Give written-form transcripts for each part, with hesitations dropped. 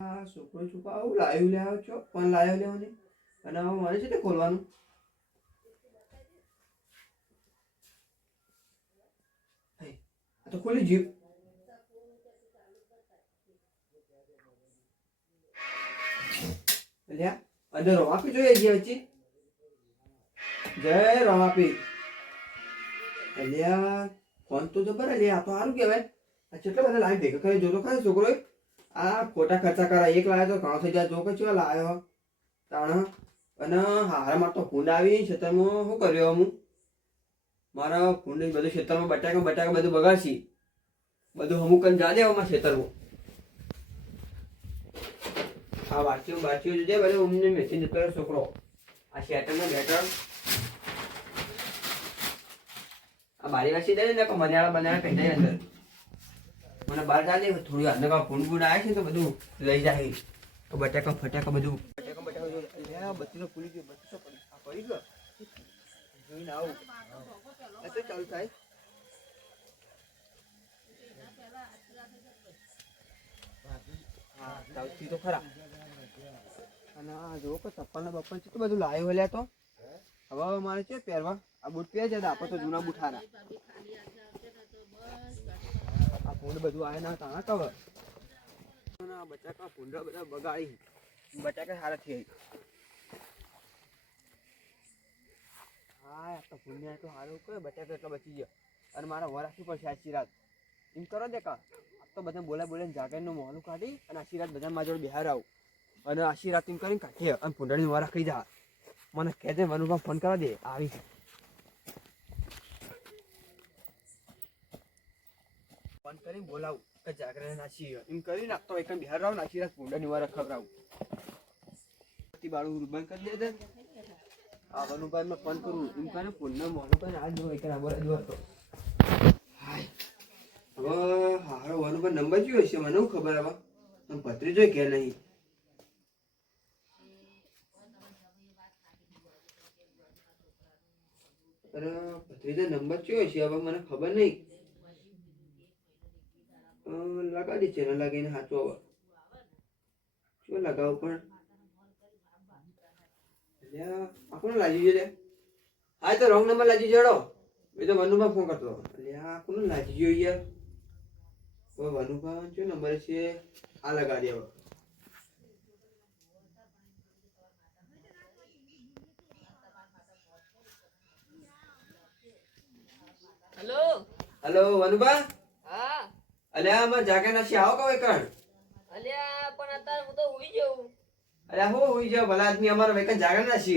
આ છોકરો છોકરો આવું લાવ્યું લે આવ્યો છો પણ લાવ્યો લેવાની અને હવે મારે છે તે ખોલવાનું આ તો ખોલી જીપ અલ્યા અંદર રમાપી જોઈએ જે વચ્ચે જય રમાપી અલ્યા ફોન તો જબર અલ્યા આ તો સારું કહેવાય આ કેટલા બધા લાઈન ભેગા કરી જોતો ખરી છોકરો આ ખોટા ખર્ચા કરા એક લાવ્યો તો ઘણો થઈ જાય જો કે ચેવા લાવ્યો તાણ અને હારામાં તો ફૂંડ આવી ખેતરમાં શું કર્યો હું મારા ફૂંડ બધું ખેતરમાં બટાકા બધું બગાડશી બધું અમુક જા દે અમારા ખેતરમાં આ વાંચ્યું જોજે બધું અમને મેચી જતો રહ્યો છોકરો આ શેટરમાં બેટર આ બારી વાસી દે ને મનાળા કહી જાય અંદર મને બહાર જાજે થોડી અંદર ફૂંડ આવે છે તો બધું લઈ જાય તો બટાકા ફટાકા બધું બત્તીનો ફૂલી ગયો બત્તી તો પડી ગયો જોઈને આવું તો ચાલુ થાય હા ચાલતી તો ખરા અને આ જો કે ચપ્પલ બપ્પલ છે તો બધું લાવ્યો લ્યા તો હવે મારે છે પહેરવા આ બૂટ પહેર છે આપણે તો જૂના બૂટ હારા આ ફૂંડ બધું આવે ના તાણા કવર બટાકા ફૂંડા બધા બગાડી બટાકા સારા થઈ હા તો ફૂંડિયા તો સારું કરે બટાકા એટલા બચી ગયા અને મારા વરાસી પણ છે આશીર્વાદ એમ કરો દે કા તો બધા બોલાને જાગરનું મોહલું કાઢી અને આશીર્વાદ બધા મારા જોડે બિહાર આવું અને આશીર્વાદ એમ કરીને કાઢીએ અને ફૂંડાની વરા ખાઈ જા મને કહેજે મનુભા ફોન કરવા દે આવી ફોન કરીને બોલાવું કે જાગરણ નાસી એમ કરી નાખતો એક બિહાર આવું આશીર્વાદ ફૂંડાની વરા ખવડાવું બાળું બંધ કરી દે આ મનુભાઈ મેં ફોન કરું એમ કરે ફૂંડના મોહલું કરીને આ જો એક બોલા જો હતો હવે હારો વનુભાઈ નંબર જોયો હશે મને શું ખબર હવે પત્રી જોઈ કે નહીં અરે ભત્રીજો નંબર કયો છે હવે મને ખબર નહીં લગાડી છે ને લગાવીને સાચો હવે શું લગાવું પણ આપણને લાજી ગયો લે હા તો રોંગ નંબર લાજી જડો એ તો વનુભા ફોન કરતો આ કોને લાજી ગયો યાર હવે વનુભા કયો નંબર છે આ લગાડી હવે હેલો હેલો વનુભા હા અલ્યા અમાર જાગે નાસી આવો કવે કણ અલ્યા પણ અત્યારે હું તો ઉઈ જઉં અલ્યા હો હોઈ જાવ ભલા આદમી અમારો વેકન જાગે નાસી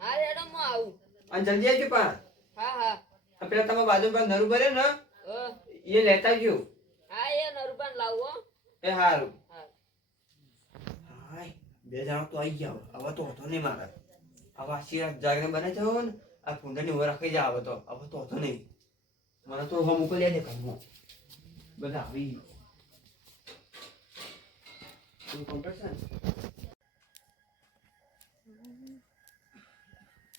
હા રેડો હું આવું અને જલ્દી આવજો પા હા હા પેલા તમારા બાજુ પર નરુ ભરે ને એ લેતા આવજો હા એ નરુપાન લાવો એ હારું હા હાય બે જણા તો આવી ગયા હવે તો હતો નહીં મારે હવે આશીર્વાદ જાગને બને છે ને આ ફૂંડાની ઓર રાખી જા હવે તો હતો નહીં મને તો હવે મોકલી દે ઘરમાં બધા આવી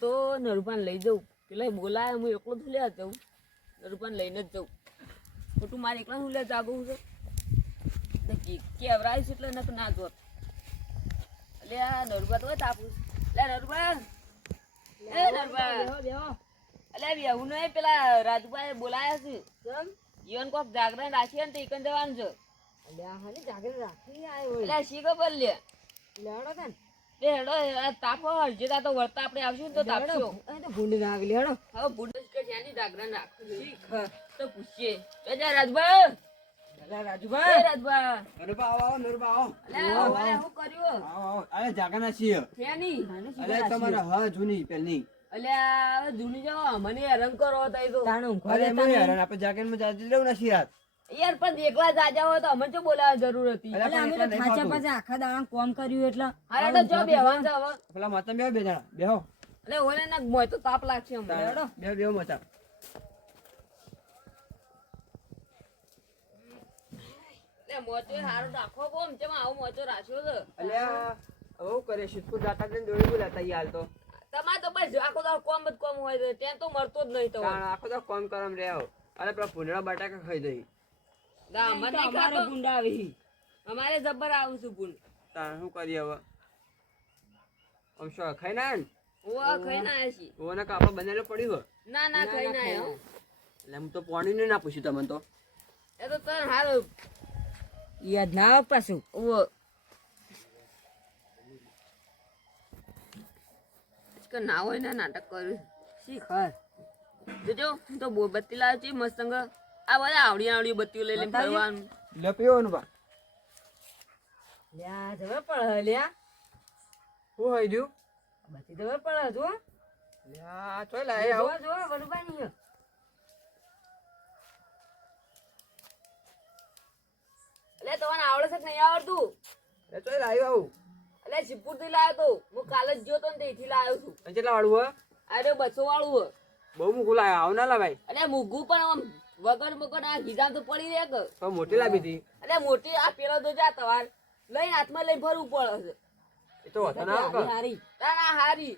તો નરુપાન લઈ જઉં પેલા બોલાય હું એકલો જ લેવા જઉં નરુપાન લઈને જ જઉં ખોટું મારે એકલા હું લે જાગવું છે કેવરાય છે એટલે નક ના જોત એટલે આ નરુપા તો તાપું લે નરુપા એ નરુપા અલ્યા બેહું નહીં પેલા રાજુભાઈ બોલાયા છે કેમ ઈવન કોક જાગરણ રાખીએ ને તો એકન જવાનું છે અલ્યા હાલી જાગરણ રાખી આવ્યો એટલે શી ખબર લે લેડો તન એ હેડો તાપો હરજે તા તો વળતા આપણે આવશું ને તો તાપશો તો ભૂંડ નાગ લે હેડો હવે ભૂંડ કે જ્યાંની જાગરણ રાખું શીખ તો પૂછીએ જય રાજભાઈ રાજભાઈ રાજભાઈ નરબા આવો નરબા આવો અલ્યા ઓલે હું કર્યું આવો અરે જાગે નાસી ફેની અરે તમારા હા જૂની પેલની અલ્યા હવે જૂની જાવ મને હેરાન કરો તઈ તો તાણું અરે મને હેરાન આપણે જાગે માં જાજે લેવ નાસી રાત યાર પણ એકલા જાજા હોય તો અમે જો બોલાવા જરૂર હતી એટલે અમે તો થાચા પાછા આખા દાડા કોમ કર્યું એટલે હા તો જો બેહવાન છે હવે પેલા માતા બે જણા બેહો એટલે ઓલે ના મોય તો તાપ લાગશે અમને હેડો બેહો માતા એટલે મોચો હારો રાખો કોમ જેમ આવું મોચો રાખ્યો છે અલ્યા હવે કરે શીતપુર જાતા ને દોડી બોલાતા યાર તો તમારે તો બસ આખો દાડો કોમ જ કોમ હોય છે ત્યાં તો મળતો જ નહીં તો આખો તો કોમ કરમ રહ્યો અરે પેલા ફૂંડડા બટાકા ખાઈ દઈ ના મને ખાતો ગુંડા આવી અમારે જબ્બર આવું છું ભૂલ. તાણ શું કરીએ હવે? આમ શું ખાઈ ના ને? ઓવા ખાઈ ના આયા છીએ. ઓને કાપડ બનેલો પડ્યું હોય. ના ના ખાઈ ના આયા હો. એટલે હું તો પાણી ના પૂછ્યું તમને તો. એ તો તને હારું યાદ ના આવે પાછું. ઓવો કે ના હોય ને નાટક કર્યું શીખર જોજો હું તો બત્તી લાવ્યો છું મસ્ત અંગ. આ બધા આવડી આવડી બત્તીઓ લઈ લઈને બતાવી. ફરવાનું. લે પીવાનું બા. લ્યા જબર પડે લ્યા. શું હોય દ્યું? બધી જબર પડે જો. લ્યા ચોય લાય આવો. જો બરોબર નહીં. એટલે તમને આવડે છે કે નહીં આવડતું? લે ચોય લાય આવું. એટલે શિવપુર થી લાવ્યો તો હું કાલે જ ગયો તો ને ત્યાંથી લાવ્યો છું. અને કેટલા વાળું હોય? આ રહ્યો 200 વાળું હોય. બહુ મૂકું લાય આવ ના લાવાય. એટલે મૂઘું પણ આમ વગર મગર આ ગીધામ તો પડી રહે કે. તો મોટી લાવી હતી. એટલે મોટી આ પેલો તો જા તવાર લઈને હાથમાં લઈને ફરવું પડે છે. એ તો વધુ ના આવે. હારી તારા હારી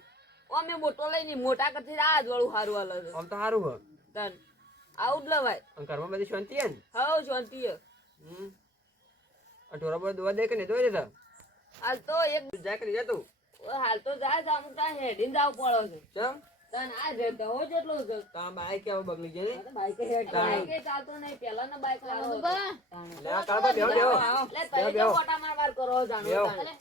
અમે મોટો લઈને મોટા કરતી આ જ વાળું હારું હાલે છે. આમ તો સારું હોય. તન આવું જ લવાય. અને ઘરમાં બધી શાંતિ હે ને? હવ શાંતિ હે. ઢોરા બોરા દોવા દે કે નહીં દોવા દેતા? હાલ તો એક જાય કે નહીં જતું? હાલ તો જાય છે અમુક ત્યાં હેડીને જાવું પડે છે. ચમ? તન આ ધવો જેટલો છે. તો આ બાઈક કેવું બગલી જાય ને? બાઈક હેડ બાઈકે ચાલતો નહીં પેલાનો બાઈક લાવો હતો. લે આ કાળબા બેહો બેહો. એટલે તમે કેમ મોટા મારવાર કરો જાણો બેહો. તાણે.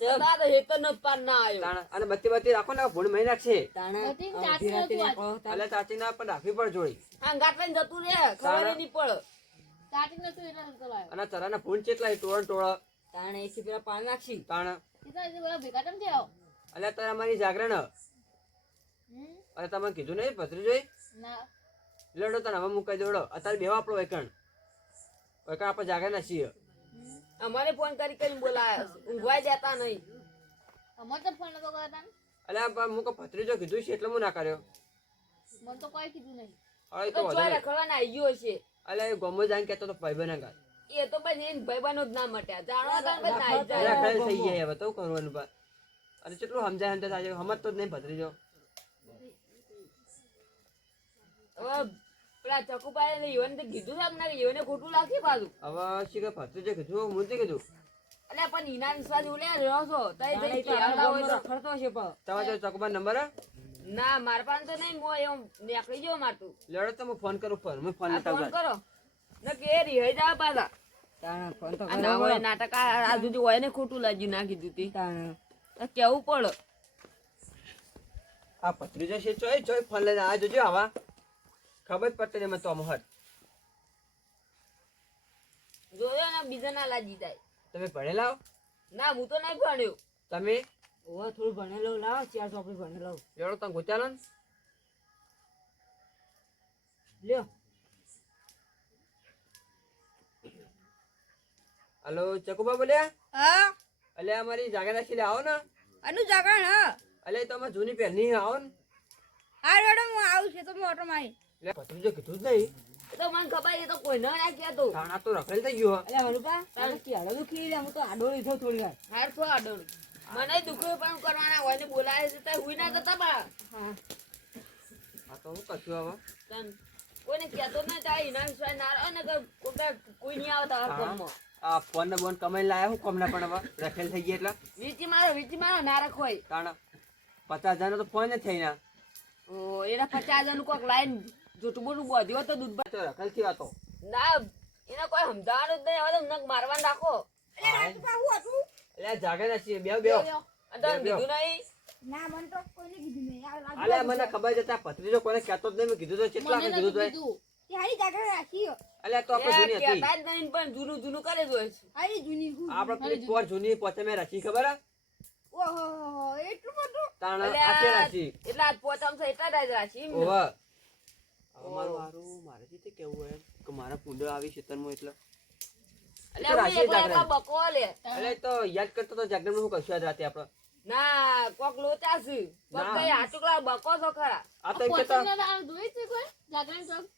સદા તો હેતર નો જ પાર ના આવ્યો. તાણ અને બત્તી બત્તી રાખો ને ભૂંડ મહી નાખશે. તાણા અડધી રાતે નાખો. એટલે ચાચી ના પણ રાખવી પડે જોડી. હા ગાંઠ લઈને જતું રે ખબર નહીં પડે. અને ચરાના ભૂંડ ચેટલા છે ટોળા ટોળા. તાણે એસી પેલા પાન નાખશી. તાણ એટલે તારે અમારી જાગરણ હ. અરે તમે કીધું નહીં પથરી જોઈ લડો તને હવે મુકાઈ દોડો અત્યારે બેવા આપણો વેકણ વેકણ આપણે જાગરણ છીએ. અમારે ફોન કરી કરીને બોલાયા છે. ઊંઘવાય દેતા નહીં. એટલે મુકો પથરી જો કીધું છે એટલે હું ના કર્યો. હવે તો તો ચોય વધારે રખડવાના આવી ગયો છે. એટલે ગોમો જાઈને કહેતો તો ભાઈ બને ગાય એ તો બસ એને ભાઈબંધો જ ના મટ્યા જાણો હતા ને બધા આવી જાય. એટલે ફેલ થઈ જાય હવે તો કરવાનું બા. અને કેટલું સમજાય સમજાય આજે સમજતો જ નહીં ભત્રી જો. હવે પેલા ચકુભાઈ ને ઈવન કીધું છે ને ઈવને ખોટું લાગી પાછું. હવે શી કે ભત્રી જો કીધું હું નથી કીધું. એટલે પણ ઈના વિશ્વાસ ઉલ્યા રહ્યો છો તઈ જઈ કહેવડા હોય તો. રખડતો હશે પણ તમારે જો ચકુબા નંબર હે? ના માર પાસે તો નહીં મો એમ નીકળી ગયો મારતું. લડો તો હું ફોન કરું ફોન હું ફોન આ લેતા ફોન આવું. કરો ને કે રિહાઈ જાવ પાછા. તાણા ફોન તો આ ના હોય નાટક આ સુધી હોય ને ખોટું લાગ્યું ના કીધું તી. તો કેવું પડે. આ ભત્રીજો છે ચોય ચોય ફોન લઈને આ જોજો આવા ખબર જ પડતી નહીં મને તો અમહર. જોયો ને બીજા ના લાગી જાય. તમે ભણેલા હો? ના હું તો નહીં ભણ્યો. તમે ઓવા થોડું ભણેલો લાવો 4 ચોપડી ભણેલો લેવડો તમે ગોચાલો ને. લ્યો. હલો ચકુબા બોલ્યા? હા અલે અમારી જાગરણ છે આવો ને. અનુ જાગરણ હા અલે તો અમે જૂની પહેરની આવો ને. હા રેડો હું આવું છું તો હું ઓટો મારી એટલે ભત્રીજો કીધું જ નહીં. એ તો મને ખબર એ તો કોઈ ના કહેતો. તાણા તો રખેલ થઈ ગયો. અલ્યા વરુપા તારે કેળો દુખી લે હું તો આડો લીધો થોડી વાર. હાર છો આડોળ મને દુખવું પણ કરવાના હોય ને બોલાય છે તો હુઈ ના જતા બા. હા આ તો હું કશું હવે. તન કોઈને કહેતો ના ચાય એના વિશ્વાસ ના રહે ને કે કોઈ નહીં આવે તારા ફોનમાં. આ ફોન ને બોન કમાઈને લાયા હું કોમ ના પણ હવે રખેલ થઈ ગયા એટલે વીચી મારો ના રખોય. તાણા 50,000 નો તો ફોન જ થઈ ના. ઓ એના 50,000 નું કોક લાઈન જૂઠું બોટું બોધ્યો તો દૂધ તો રખેલ થી હતો. ના એને કોઈ સમજાવવાનું જ નહીં. હવે તો નખ મારવા નાખો. એટલે જાગરણ છીએ બે બે. અને તને કીધું નહીં. ના મને તો કોઈને કીધું નહીં આ લાગુ અલે મને ખબર છે ત્યાં ભત્રીજો કોને કહેતો જ નહીં. મેં કીધું તો કેટલા વખત કીધું તો. હારી જાગરણ રાખી અલે તો આપણે જૂની હતી. કહેતા જ નહીં પણ જૂનું જૂનું કરે જ હોય છે. હારી જૂની હું આપણે પેલી પોર જૂની પોતે મેં રચી ખબર હે? ઓહો એટલું બધું તાણ અલ્યા, આતે રચી. એટલે આજ પોચમ છે એટલા જ રાશી એમ ને? ઓવે. હવે મારું હારું મારે જે કેવું હોય કે મારા કુંડો આવી ખેતરમાં એટલે એટલે તો હું રાશિ એકલા જાગરણ. એકલા બકો લે. અલે તો યાદ કરતો તો જાગરણ હું કશું યાદ રાતે આપણે. ના કોક લોચા છે કોક ના. કઈ હાચુકલા બકો છો ખરા. આ તો એમ કહેતા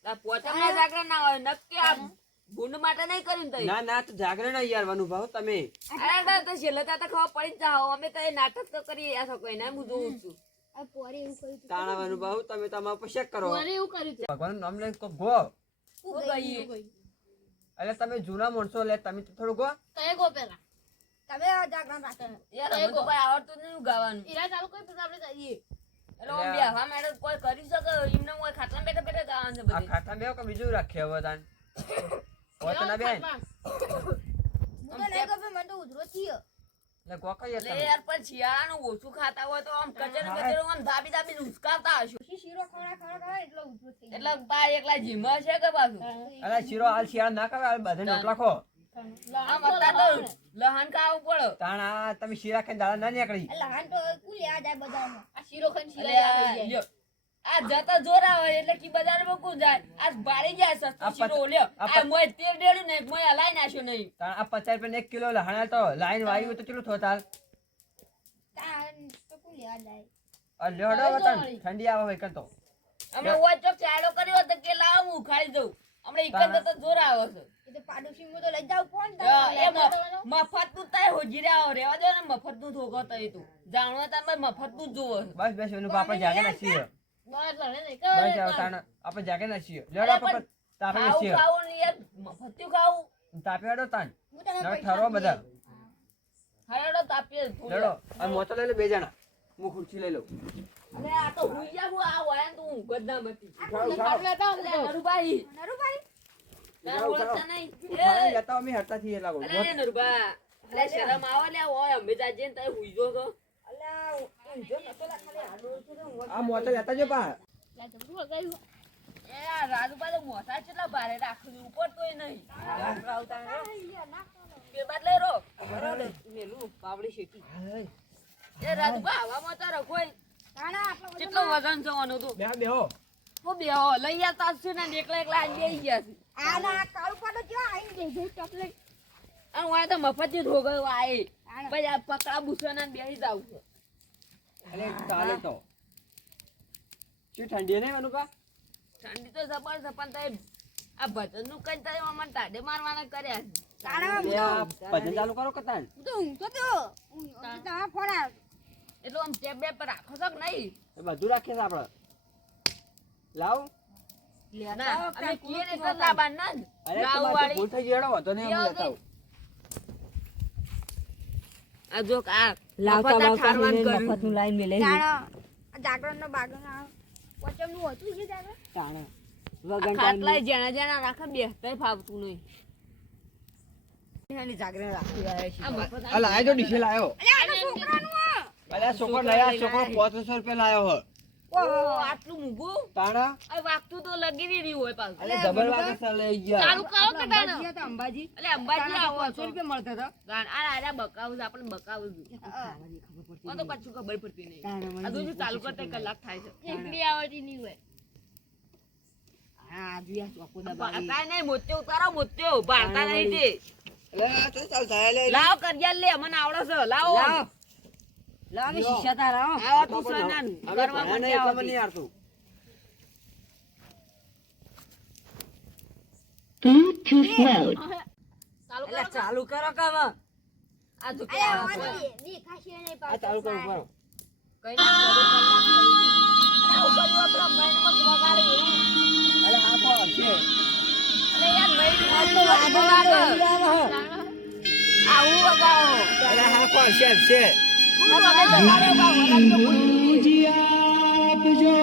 આ પોચમ ના જાગરણ ના હોય નક્કી આ ભૂંડ માટે નહીં કર્યું તઈ. ના ના તો જાગરણ યાર અનુભવ તમે. અરે તો છેલ્લે તો ખબર પડી જ જાઓ અમે તો એ નાટક તો કરીએ આ કોઈ ના હું જોઉં છું. આ પોરે એવું કર્યું તું. તાણા અનુભવ તમે તમારા પર શેક કરો. એવું કર્યું તું. ભગવાનનું નામ લઈને કોક ગો. હું ગઈએ એટલે તમે જૂના માણસો લે તમે તો થોડું કહો તમે ગો પેલા તમે જાગરણ રાખો યાર અમને તો કોઈ આવડતું જ નહીં ગાવાનું ઈરા ચાલુ કરી પછી આપણે જઈએ એટલે આમ બેહવા માટે કોઈ કરી શકે એમને કોઈ ખાટલા બેઠા બેઠા ગાવાનું છે આ બધું ખાટા બેવ કે બીજું રાખીએ હવે તાન હોય તો ના બેન હું તો નહીં ખબર મને તો ઉધરો થયો એટલે કોકઈ એટલે યાર પણ શિયાળાનું ઓછું ખાતા હોય તો આમ કચરો કચરો આમ દાબી દાબી ઉસકાવતા હશો પછી શીરો ખવડા એટલો ઉધરો થઈ એટલે બા એકલા જીમા છે કે પાછું અરે શીરો હાલ શિયાળ ના કરે હાલ બધે રોટલા ખો આમ અત્યારે તો લહન ખાવું પડે તાણ આ તમે શીરા ખાઈને દાડા ના નીકળી લહાન તો કુલ યાદ આવે બધામાં આ શીરો ખાઈને એટલે શીરો આ લ્યો. આ જતા જોરા હોય એટલે કી બજારમાં કોણ જાય આ ભાડી જાય સસ્તો આ શીરો લ્યો આ આ મોય તેલ ડેડું ને મોય હલાઈ નાખ્યો નહીં તાણ આ 50 રૂપિયા 1 કિલો લહાણા તો લાઈન વાયુ તો કેટલું થયો તાલ તાન તો કુલ યાદ આવે આ લેડો વતન ઠંડી આવે હોય કંતો અમે ઓય ચોક ચાડો કર્યો તો કે લાવ હું ખાઈ દઉં અમે એકન તો જોરા આવે છે એ તો પાડોશી મો તો લઈ જાવ કોણ એ મફત નું તાય હોજી રહ્યા રેવા દે ને મફત નું ધોકો તઈ તું જાણવા તમે મફત નું જોવો છે. બસ બસ એનું આપણે જાગે ના છીએ બસ લડે નહીં બસ હવે તાણ આપણે જાગે ના છીએ લેડો આપણે તાપે ના ખાવું છીએ ખાવું ને યાર મફત્યું ખાવું તાપે હેડો તાન હું તને હવે ઠરવો બધા હાડો તાપીએ લેડો આ મોટો લઈ લે બે જણા હું ખુરશી લઈ લઉં અરે આ તો હુઈ જા હું આ વાયન તું ઊંઘ જ ના મટી ખાવ ખાવ અરે નરુભાઈ નરુભાઈ ના ઓળખતા નહીં પાણી લેતા અમે હરતા છીએ લાગો અરે નરુભા અરે શરમ આવે લે ઓય અમે જાજે ને તઈ હુઈ જો તો અલ્યા ઊંઝો નતો લા ખાલી આડો છે ને ઊંઘ આ મોટો લેતા જો પા લા જબરું વગાયું એ આ રાજુભા તો મોટા કેટલા ભારે રાખું ઉપર તોય નહીં આવતા ને બે બાદ લઈ રો બરાબર મેલું પાવડી શેકી એ રાજુભા આવામાં તો રખોય તાણા આટલો બધો કેટલો વજન છે આનું તું બેહો બેહો હો બેહો લઈ આવતા છે ને એકલા એકલા આઈ બેહી ગયા છે આના કાળુ પાડો જો આઈ ગઈ ગઈ ચોકલેટ અને વાય તો મફતી જ હો ગયો આય તાણા પછી આ પકડા બુસવાના ને બેહી જાવ છે અરે ચાલે તો શું ઠંડી નહીં અનુપા ઠંડી તો જબર છે પણ તઈ આ ભજન નું કઈ તઈ અમને ટાઢે મારવાના કર્યા છે. તાણા બે આ ભજન ચાલુ કરો કતાન હું તો ઊંઘતો તો તારા ફોન આવ્યો એટલે આમ ટેપ બે પર રાખો છો કે નહીં એ બધું રાખીએ છે આપણે લાવ ના અમે કીએ ને તો લાબાન ના જ. અરે લાવ તમારે વાળી. ભૂલ થઈ ગઈ હેડો વાંધો નહીં હું લેતા આવું. આ જો આ લાવતા મફત આ લાવતા ઠારવાન મને કર્યું. મફતનું લાઈન મેલે તાણા જાગરણ નો બાગણ વચમનું હતું છે જાગરણ તાણે આ વગન ખાટલાય જેણા જેણા રાખે બે તઈ ફાવતું નહીં ટાઈમ જાગરણ રાખી રહ્યા છે આ મફત આ લાયો જો ડીશે લાયો અરે આ તો છોકરાનું આ અરે આ છોકરો લાયા છોકરો 500 રૂપિયા લાયો હો ઓહો આટલું મૂગું તાણા આ વાગતું તો લગી નહીં રહ્યું હોય પાછું અરે ડબલ વાગે સર લઈ ગયા ચાલુ કરો કે અંબાજી તાણે? હતા અંબાજી એટલે અંબાજી આવો 500 રૂપિયા મળતા હતા ગાણ આ આરા બકાવું છે આપણે બકાવું છે ખાવાની ખબર પડતી આ તો કશું ખબર પડતી નહીં તાણે મને આ દૂધ ચાલુ કરતા કલાક થાય છે એકલી આવતી નહીં હોય હા જોયા ચોકો દબાવી કાંઈ નહીં મોત્યો ઉતારો મોત્યો ભારતા નહીં તે એટલે આ તો ચાલ થાય લે લાવ કરજે લે મને આવડે છે લાવો લાવ લાવ ને શીશા તારા હો. આવો તું સનાન હવે કરવા ભણ્યા મને નહીં એટલે મને આવતી નહીં આવડતું. ચાલુ એટલે કરો ચાલુ કરો કે હવે આ જો અરે આમાંથી દેખાશે નહીં આ ચાલુ કરું કરો કઈ ના આવું કર્યું આપણા માઇન્ડમાં વગાડે એવું અરે હા તો છે અરે યાર માઇન્ડ તો વાગો વાગો હીરા હો. આવું વગાડો અરે હા તો છે હું તમે જગાડે બા વગાડજો કોઈ આપજો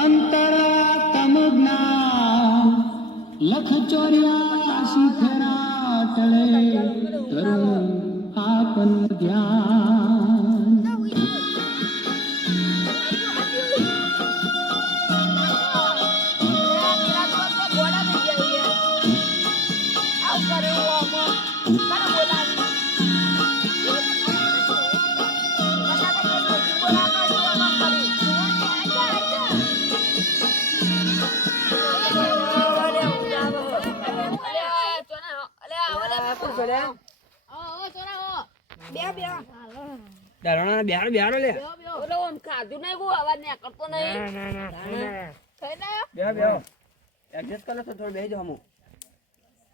અંતરાત્મ જ્ઞાન લખ 84 ફેરા ટળે કરું આપન ધ્યાન દારૂના બિહાર બિહારો લે ખાધું નહીં ગો અવાજ નહીં કરતો નહીં બેહો બેહો એડજસ્ટ કરો તો થોડું બેહી જાઓ હમું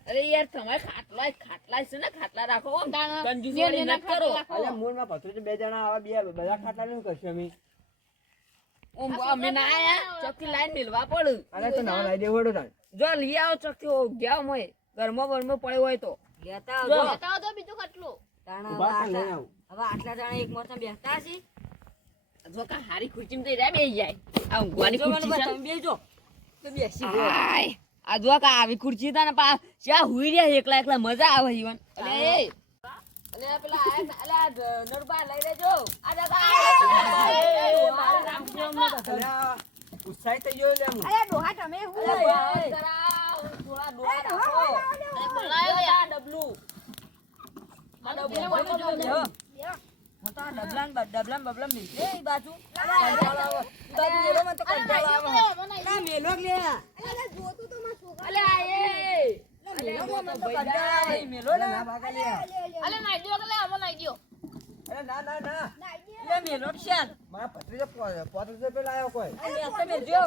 અરે યાર તમારે ખાટલા છે ને ખાટલા રાખો આમ કંજૂસવાળી ન કરો અલે મૂળમાં પથરું છે બે જણા આવા બે બધા ખાતા શું કરશું અમે ઓમ અમે ના આયા ચોકી લાઈન મિલવા પડે અરે તો નવા લાવી દેવું હેડો તાન જો લઈ આવો ચોકી ગયા મોય ઘરમાં બરમાં પડ્યો હોય તો લેતા જો. આવજો. બતાવો તો બીજું કેટલું તાણા ઉભા હવે કર, લઈ આટલા- આવું. હવે આટલા જણા એક મોસમ બેસતા હશે. જો કા હારી ખુરચીમાં તો રહ્યા બેસી જાય આ ઊંઘવાની બેસજો મને ખુરચી છે તમે બેસજો. તો બેસી ગયો. આય આ જો કા આવી ખુરચી તા ને પા જ્યાં હુઈ રહ્યા એકલા એકલા મજા આવે ઈવન અલે એ અલે આ પેલા આયા અલે આ નરબા લઈ લેજો આ દાદા મારું નામ છે અલ્યા, ઉત્સાહિત થઈ ગયો લે હું. અરે ડોહા તમે હું અલે ભાઈ કરાવ થોડા ડોળા રાખો અરે બોલાયો યાર ડબલું આ ડબલું બોલો બેહો. હું તો આ ડબલાન બબલાન મિલશે એ બાજુ. બાજુ મેલો મને તો કંટાળો આવે. ના, મેલો જ લે. અરે જોતું તો માં છોકરા અલે આયે મેલો મને તો કંટાળો આવે. મેલો ને. અલે નાઈ દો કે અમો નાઈ દો અરે ના ના ના, લે મેલો જ છે. મારા ભત્રીજો 5 રૂપિયા પેલા આવ્યો કોઈ. આ નેતા મેલજો.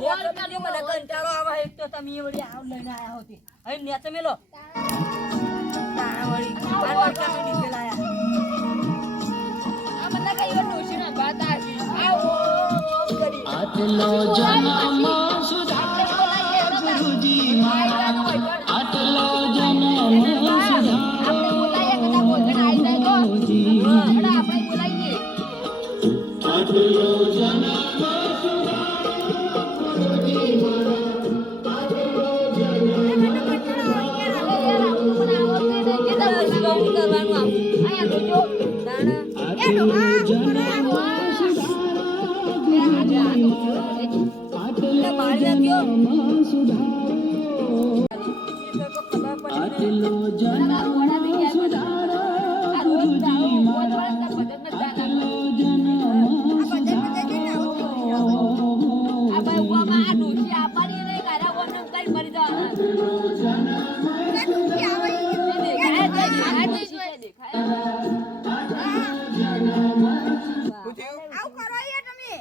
નેતા મેલજો, મને કંટાળો આવે. એક તો તમે વળી આવ લઈને આયા હોતી. હવે નેતા મેલો. તાણા વળી. બાર વાગ્યા તો નીચે લાયા. આ બધા કઈ વાર ડોશીના બાતા છે આવો કરી આટલો જન્મ સુધારો ગુરુજી મારા, આટલો જન્મ સુધારો ગુરુજી, આટલો જન્મ શું થયું? આવું કરો યાર તમે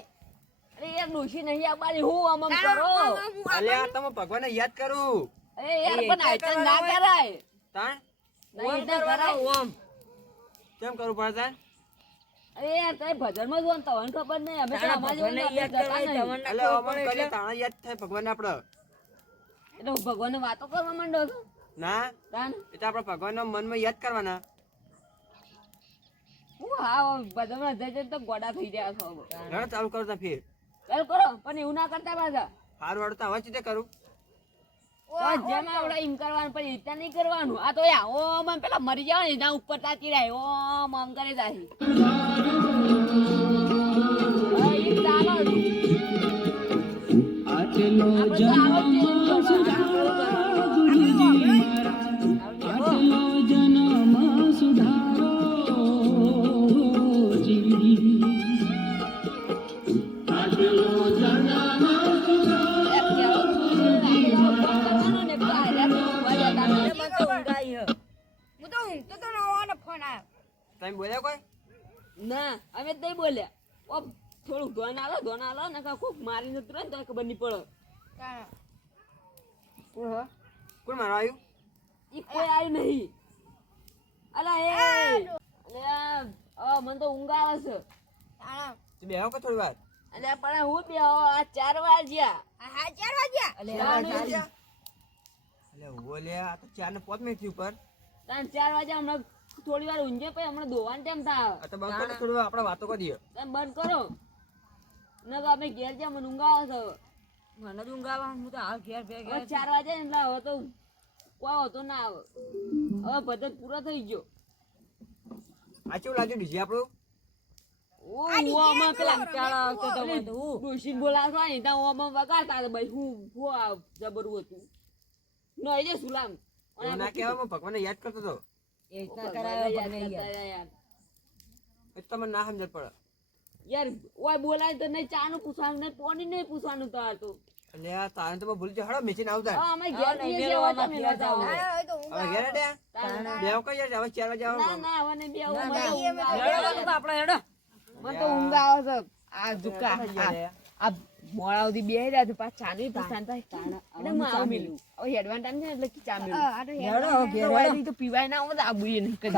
ડોશી નહીં આબાની હું આમ આમ કરો અલ્યા, તમે ભગવાનને યાદ કરું. અરે યાર પણ આઈટમ ના કરાય તાણ ઓમ તો કરાવ, ઓમ. કેમ કરું પડે તાણ? અરે યાર તઈ ભજનમાં જો ને તને ખબર નહીં અમે તો તાણા અમારી ભગવાનને જોડે યાદ જતા કરવા નહીં. તમને અલ્યા, ખબર અમન પડે કરીએ એટલે. તાણા યાદ થાય ભગવાનને આપણે. એટલે હું ભગવાનને વાતો કરવા માંડો છો ના, તાન એ તો આપણે ભગવાનના મનમાં યાદ કરવાના. હું હા ભજનમાં જઈ જઈને તો ગોડા થઈ ગયા છો હવે. હેડો ચાલુ કરો તા ફેર. ચાલ કરો પણ એવું ના કરતા પાછા હારું હેડો તો હવે ચીતે કરું. તો જેમ આવડે એમ કરવાનું પછી રીતના નહીં કરવાનું આ તો યા ઓમ આમ પેલા મરી જાવ ને એના ઉપર તાકી જાય ઓમ આમ કરે જાય હા, ઈ ચાલો જ. આટલો આપણે તો આવો જ છે, એમ જન્મ સુધારો ગુરુજી મારા, આટલો જન્મ સુધારો જી, આટલો જન્મ મને તો ઊંઘ આવી હે. હું તો ઊંઘતો તો નવાનો ફોન આવ્યો તમે બોલ્યા કોઈ? ના અમે જ નહીં બોલ્યા ઓ થોડુંક ધોન આલો ને કોક મારીને તુરંત તો ખબર નહીં પડે તાણા. કોણ મારવા આવ્યું? ઈ કોઈ આવ્યું નહીં અલા એ અલે મને તો ઊંઘ આવે છે તાણા. તું બેહો કે થોડી વાર? અલે પણ હું બે આ 4 વાગ્યા હા 4 વાગ્યા અલે ચાર આ વાગ્યા? અલ્યા, બોલ્યા, આ તો 4 ને 5 મિનિટ થયું ઉપર. તાન 4 વાગ્યા હમણાં થોડી વાર ઊંઘે પછી હમણાં દોવાનું ટાઈમ થાય આ તો બંધ કરો, થોડી વાર આપણે વાતો કરી દઈએ. તમે બંધ કરો ને તો આપણે ઘેર જ્યાં મને ઊંઘ આવે છે મને જ ઊંઘ આવે. હું તો હાલ ઘેર ભેગ હવે 4 વાગે ને એટલે હવે તો કોઈ હોતો ના આવે હવે બધો પૂરો થઈ ગયો આ કેવું લાગ્યું ડીજે આપણું? ઓ આમાં પેલા કંટાળો આવતો તો મને તો. હું ડોશી બોલાવવા ને ત્યાં ઓમાં વગાડતા હતા ભાઈ હું આ જબરું હતું નઈ જે સુલામ એવું ના કહેવાય, હું ભગવાનને યાદ કરતો હતો. એ રીતના કરાયો યાદ પણ નહીં કરતા યાર. યાર એ તો તમને ના સમજ પડે. યાર ઓય બોલાય તો નહીં ચાનું પૂછવાનું નહીં પાણી નહીં પૂછવાનું તો આ તો અલ્યા, તારે તો મેં ભૂલી જાય. હળો મેચીને આવતા. હા અમે ઘેર નહીં, જઈએ મેળો છીએ, આમાં તમે ઘેર જાઓ. જાઓ. તાણા હોય તો ઊંઘ હવે ઘેર હેડ્યા? તાણ. બેહો કઈ યાર, હવે 4 વાગે ના આવો. ના હવે નહીં બેહવું, ના, મને ના. તો ઊંઘ આવે હેડો છે. તો આપણે હેડો. મને તો ઊંઘ આવે છે આ ઝુકા આ મોડા સુધી બેહી રહ્યા છે પાછા ચાની પૂછાન થાય એટલે હું આવું મિલું હવે હેડવાન ટાઈમ છે ને એટલે ચા મિલું આ તો હેડો હવે ઘેર તો હેડો. તો પીવાય ના આવે તો આબુ એ નહીં કરી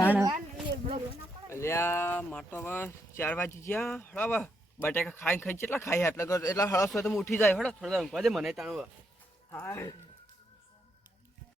અલ્યા, માર તો હવે 4 વાગી ગયા. હળો હવે બટાકા ખાઈ ખાઈ કેટલા ખાઈ એટલા હળસ હોય તો હું ઉઠી જાય. હળો થોડી વાર ઊંઘવા દે મને તાણું. હા